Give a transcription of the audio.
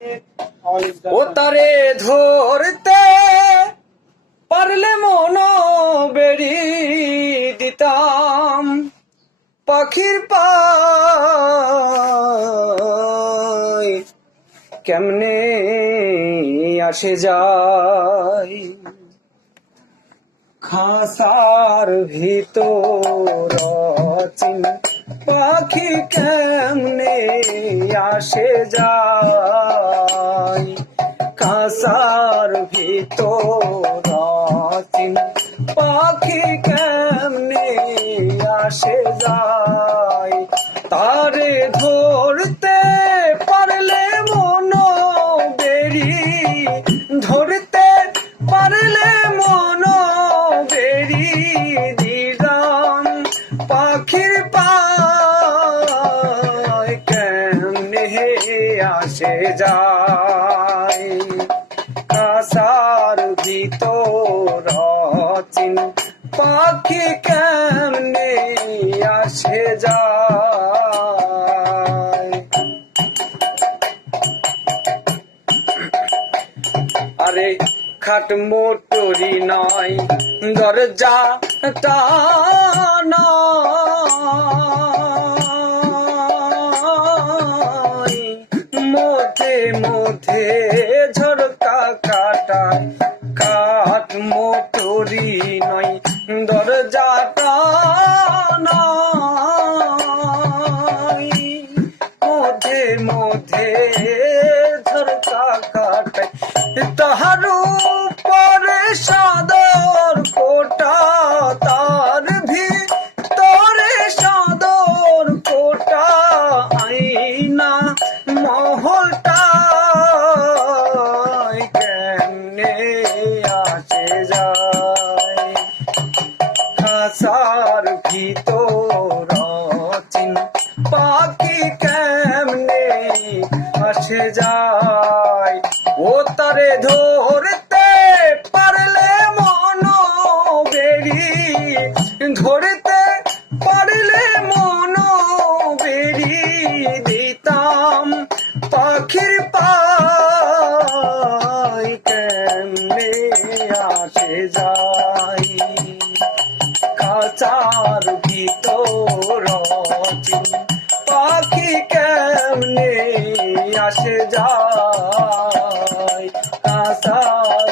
ও তারে ধরতে পারলে মন বেরি দিতাম পাখির পায় কেমনে আসে যায় খাসার ভিতর চিন পাখি কেমনে আসে যায় খাসার ভিতর চিন পাখি কেমনে আসে যায় তারে ধরতে পারলে মন বেরি ধরতে পারলে মন বেরি দিলাম পাখির পায় কেমনে আসে যায় কাসার ভিতর চিন পাখি কেমনে আসে যায় আরে খাট মোটরি নয় দরজা টানায় মধ্যে মধ্যে ঝরকা কাটায় কাঠ মোটরি নয় দরজা টানায় মধ্যে মধ্যে ঝরকা কাটায় তাহার উপরে সাদর কোটা তার ভিতরে সাদর কোটা আইনা মহলটা কেমনে আসে যায় খাসার ভিতর চিন পাখি কেমনে আসে যায় ও তারে ধরতে পারলে মন বেরি ধরতে পারলে মন বেরি দিতাম পাখির পায় কেমনে আসে যায় খাঁচার ভিতর চিন পাখি কেমনে আসে যায় কাসার